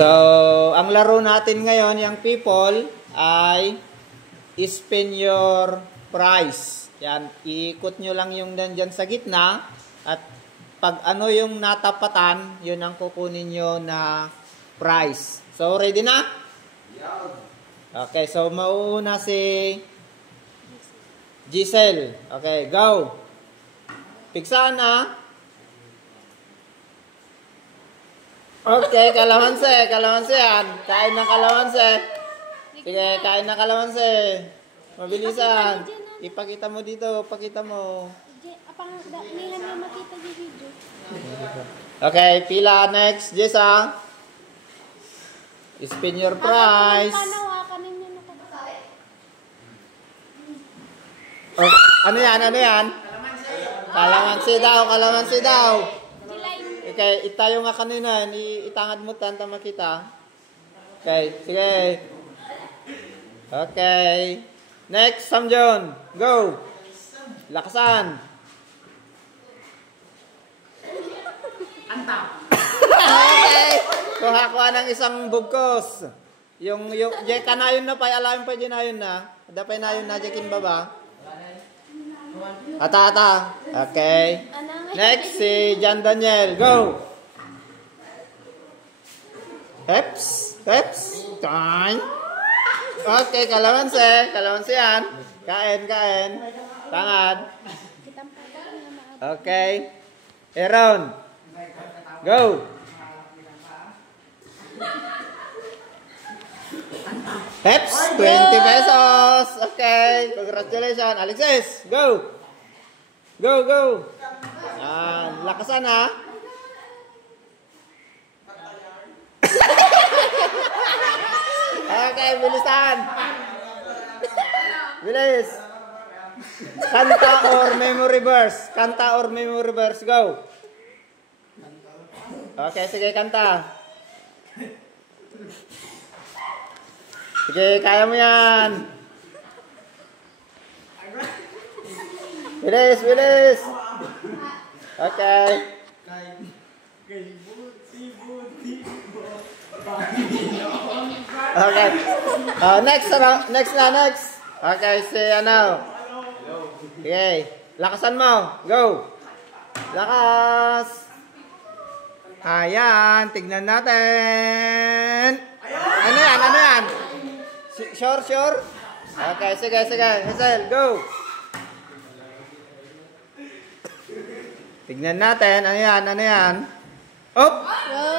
So, ang laro natin ngayon, yung people, ay spin your prize. Yan, iikot nyo lang yung nandyan sa gitna at pag ano yung natapatan, yun ang kukunin nyo na prize. So, ready na? Okay, so mauuna si Giselle. Okay, go. Pigsaan na. Okay, kalamansi. Kalamansi yan. Kain ng kalamansi. Sige, kain ng kalamansi. Mabilisan. Ipakita mo dito. Pakita mo. Okay, pila next. Jessa. Spin your prize. Oh, ano yan? Ano yan? Kalamansi daw. Kalamansi daw. Okay, itayo nga kanina. Itangad mo tanta makita. Okay, sige. Okay. Next, Samjon. Go. Lakasan. Anta. Okay. Kuha ng isang bugkos. Yung jeka na yun na pa. Alam pa dyan na yun na. Dapay na yun na. Jekin baba. Ata. Okay. Next, si John Daniel. Go. Heps. Time. Okay, kalamansi. Kalamansi yan. Kain. Tangan. Okay. Aaron. Go. Heps. 20 pesos. Okay. Congratulations. Alexis. Go. Go. Lakasan ha. Okay, bilisan. Bilis. Kanta or memory verse. Kanta or memory verse. Go. Okay, sige, kanta. Sige, kaya mo yan. Bilis. Okay. Okay. Next. Okay, say ano. Okay. Lakasan mo. Go. Lakas. Ayan. Tignan natin. Ano yan? Sure? Okay, sige. Hazel, go. Tignan natin. Ano yan? Up!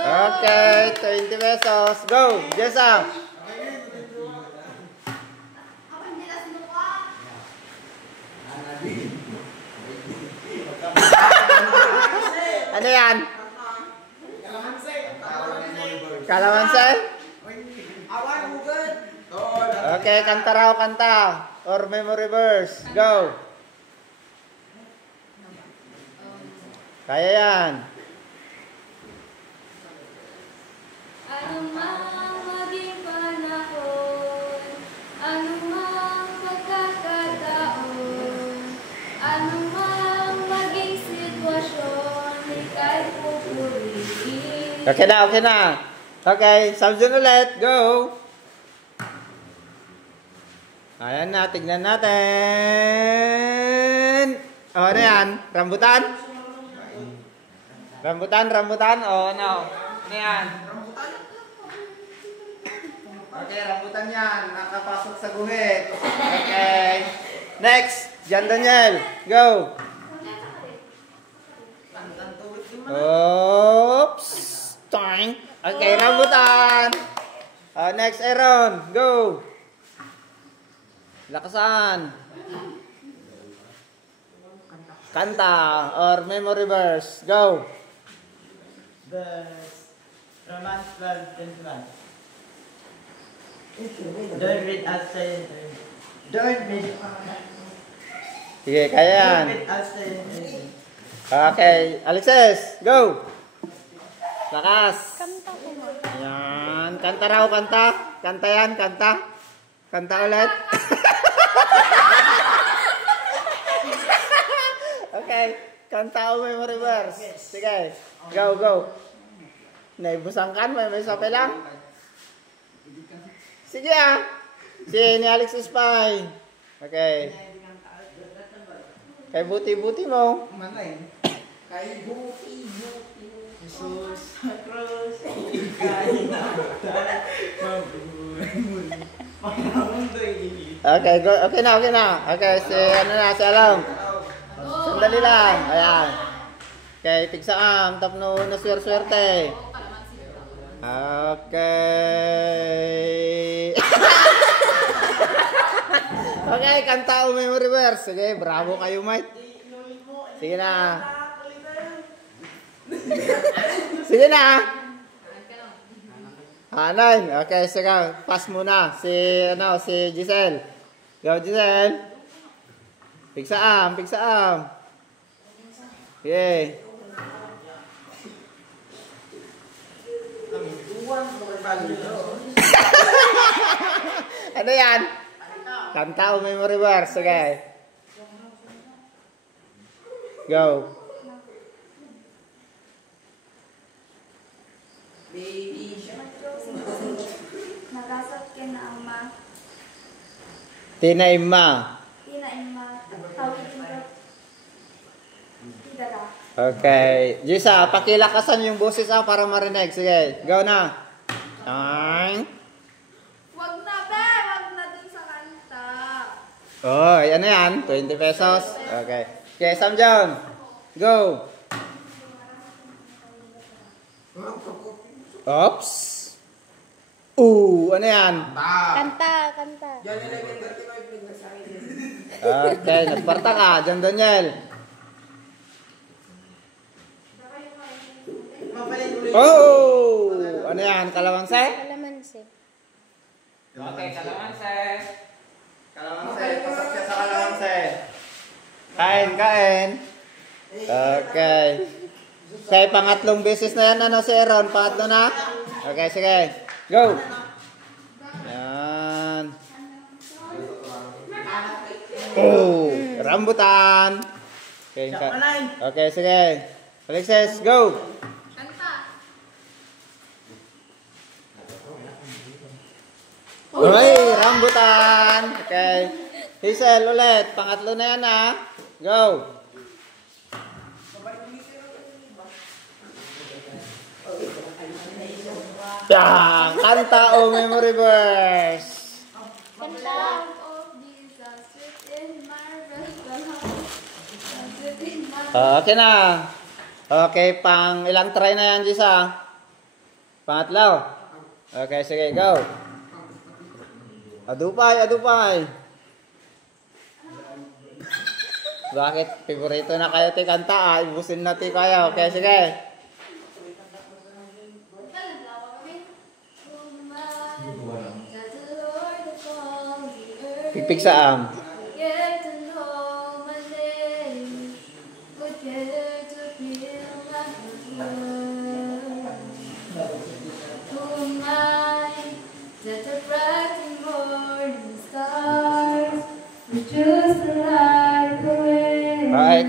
Okay, 20 pesos. Go! Jessa! Ano yan? Kalamansi? Okay, kanta raw. Or memory verse. Go! Kaya yan. Anumang maging panahon, anumang pagkakataon, anumang maging sitwasyon, ika'y pupurihin. Okay na. Okay, Samson ulit. Go! Ayan na, tignan natin. Ano yan? Rambutan? O ano? Ano yan? Okay, rambutan yan. Nakapasok sa guhit. Okay. Next, John Daniel. Go. Oops. Toing. Okay, rambutan. Next, Aaron. Go. Lakasan. Kanta or memory verse. Go. Verse. Romans 12:21. Don't read outside. Sige, kaya yan. Don't read outside. Okay, Alexis, go. Lakas. Kanta ko mo. Ayan, kanta raw. Kanta yan. Kanta ulit. Okay, kanta o memory verse. Sige, go. Naibusang kan, may sape lang. Sige ah. Si ni Alexis Pay. Okay. Kay buti-buti mo. Manay. Kay buti. Jesus Cruz. Kay natal. Mabuhay. Okay, go. Okay na. Okay, si ano na, si Along. Sandali lang. Ayan. Okay, tigsaam. Tapno na swerte. Okay. Okay, kanta o memory verse. Sige, bravo kayo, mate. Sige na. Sige na. Nine. Okay, sige. Pass muna. Si Giselle. Go, Giselle. Pigsaam. Okay. Ano yan? Kanta o memory verse. Okay. Go. Baby shark. Nagasat ka na ama. Tinaima. Tawid mo. Tidara. Okay. Gisa, pakilakasan yung boses para marinig. Sige, go na. Nine. Wag na, be! Wag na dun sa kanta. Oh, ano yan? 20 pesos. Okay. Okay, Sam John. Go. Oops. Ano yan? Kanta. Okay, nagparta ka. John Daniel. Oh! Ano yan? Kalamansi? Kalamansi. Okay, kalamansi. Pasok siya sa kalamansi. Kain. Okay. Okay, pangatlong beses na yan, si Aaron. Pangatlo na. Okay, sige. Go! Yan. Oh! Rambutan. Okay, sige. Alexis, go! Uy, rambutan. Okay. Hazel ulit. Pangatlo na yan Go. Yan. Kanta o memory verse. Kanta. Okay na. Okay, pang ilang try na yan, Gisa? Pangatlo. Okay, sige, go. Adupay. Bakit? Favorito na kayo ti kanta Ibusin na ti kayo. Okay, sige. Pipig sa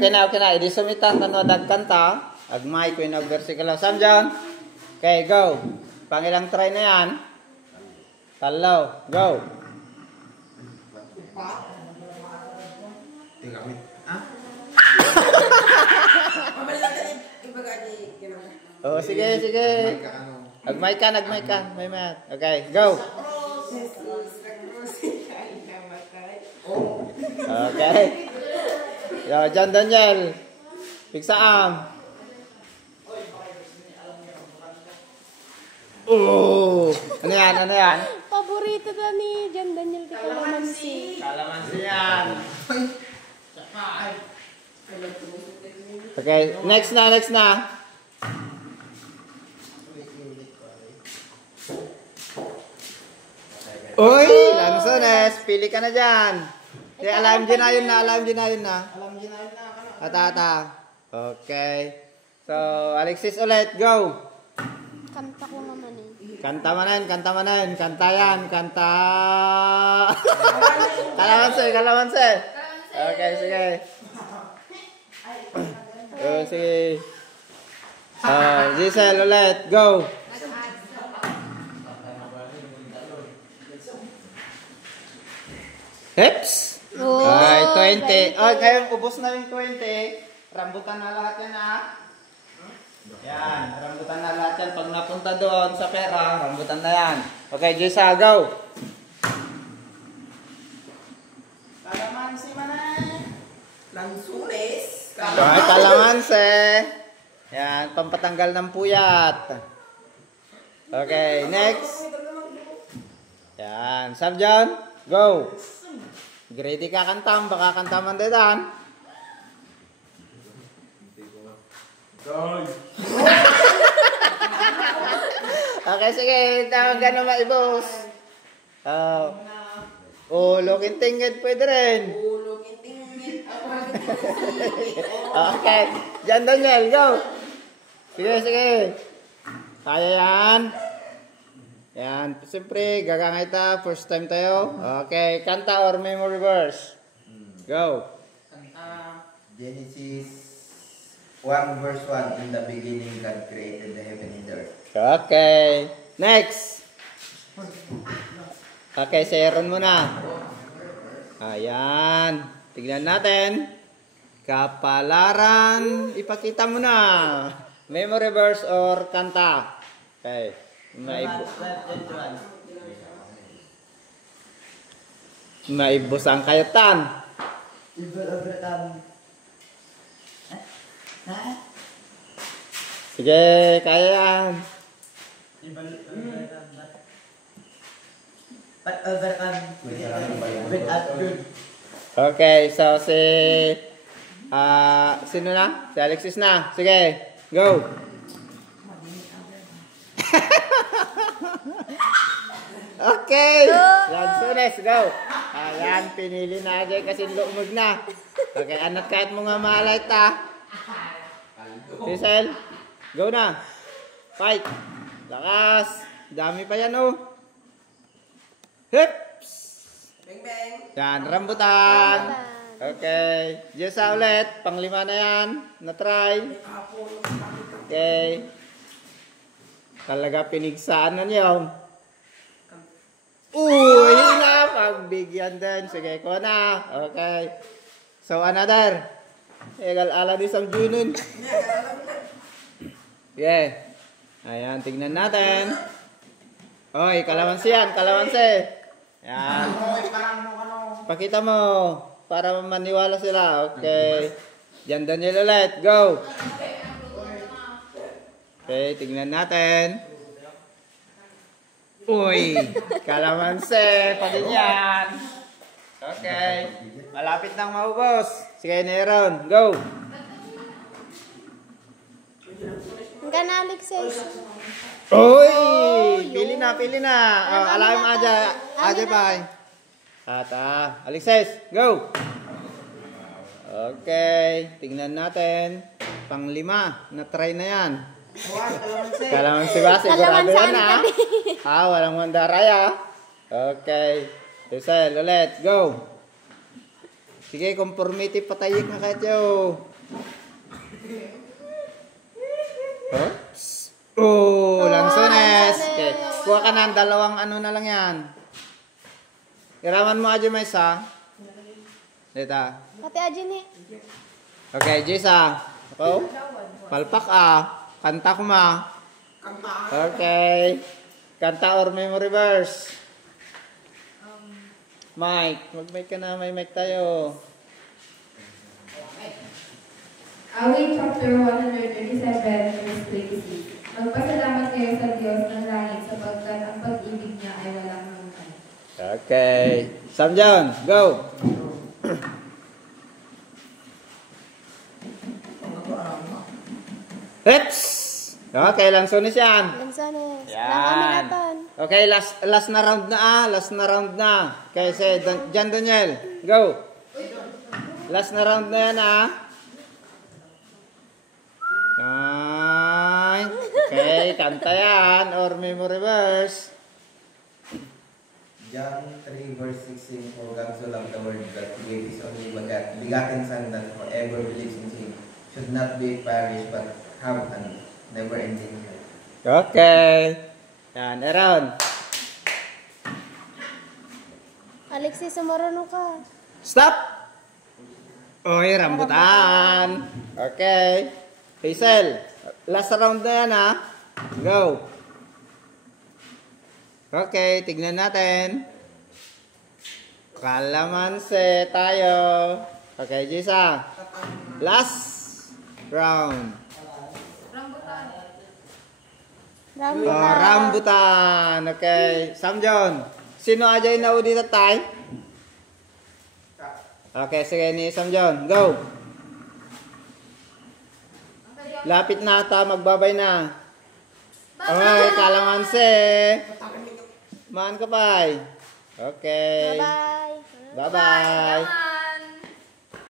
Okay na. Idi sumitan tanwa dagkanta. Agmay ko yung versikulo. Sam John. Okay, go. Pangilang try na yan. Talo. Go. Oh, sige. Agmay ka. May mat. Okay, go. Okay. Yo, John Daniel. Pigsaam. Ano yan? Paborito na ni John Daniel kay Kalamansi. Kalamansi yan. Okay, next na. Uy, Lanzones, pili ka na dyan. Alam din na. Ata. Okay. So, Alexis ulit, go. Kanta ko naman Kanta manan. Kanta yan. Kalamansi. Okay, sige. Sige. Giselle ulit, go. Hips. Oh, Okay, 20. very Oh, good. ngayon ubos na yung 20. Rambutan na lahat yan Yan, rambutan na lahat yan. Pag napunta doon sa pera, rambutan na yan. Okay, Jessa, go. Kalamansi manay. Lansunes. Okay, kalamansi. Yan, pampatanggal ng puyat. Okay, next. Yan, Sabjan, go. Ready ka kantam, baka kantaman dedan. Okay, sige, tawag ka na maibos. Looking tingid pwede rin. Ulo, kitingin. Okay, Jan Daniel, go. Sige. Kaya yan. Yan, siyempre, gagangay ta. First time tayo. Okay, kanta or memory verse. Go. Genesis 1 verse 1, in the beginning God created the heaven and the earth. Okay. Next. Okay, Sharon mo na. Ayan. Tignan natin. Kapalaran. Ipakita mo na. Memory verse or kanta. Okay. Maibos ang kayatan. Sige, kaya yan. Okay, so sino na? Si Alexis na. Sige, go. Okay. Lansunes, go. Ayan, pinili na agad kasi lumog na. Okay, anak kahit mo nga malay ta. Hazel, go na. Fight. Lakas. Dami pa yan, oh. Hips. Bang bang. Yan, rambutan. Okay. Jessa ulit. Panglima na yan. Na-try. Okay. Talaga pinigsaan na niyo. Hina. Pagbigyan din. Sige ko na. Okay. So, another. Egal ala di sang junun. Yeah. Ayan, tignan natin. Oy, kalamansi yan. Kalamansi. Yan. Pakita mo. Para maniwala sila. Okay. Jan Daniel ulit. Go. Okay, tignan natin. Uy, kalamansi. Pa din yan. Okay. Malapit nang maubos. Sige, Neron. Go. Ang gana, Alexis. Uy! Pili na. Alam mo aja pa. Alexis, go. Okay. Tingnan natin. Panglima. Na-try na yan. Kalamansi ba? Sigurado yan walang mandaraya. Okay. Rizal, ulit. Go. Sige, conformity patayik na kayo. Lansunes. Okay. Kuha ka na, dalawang ano na lang yan. Iraman mo aja may isa. Dita. Pati aja ni. Okay, Jessa. Ako? Palpak Kanta ko ma. Okay. Kanta or memory verse. Mike. Mag-mic ka na. May mic tayo. Awit chapter 137 verse 26. Magpasalamat kayo sa Diyos ng langit sapagkat ang pag-ibig niya ay walang hanggan. Okay. Samjan, go. Hits. Okay, Lansunes yan. Lansunes. Yan. Lang kami naton. Okay, last na round na Last na round na. Okay, say Jan Daniel, go. Last na round na yan Okay, kanta yan or memory verse. John 3 verse 16, for God so loved the world that he gave his only begotten Son, that whoever believes in him should not be perished but have an never-ending life. Okay. Yan, Aaron. Alexis, marunong ka. Stop! Oy, rambutan. Okay. Hazel, last round na yan ha. Go. Okay, tignan natin. Kalamansi tayo. Okay, Jisa. Last round. Rambutan. Rambutan. Oh, rambutan. Okay. Samjon. Sino aja yung naudi na tayo? Okay, sige ni Samjon. Go. Lapit na ata. Magbabay na. Okay, kalamansi. Man ka pa. Okay. Bye-bye. Bye-bye.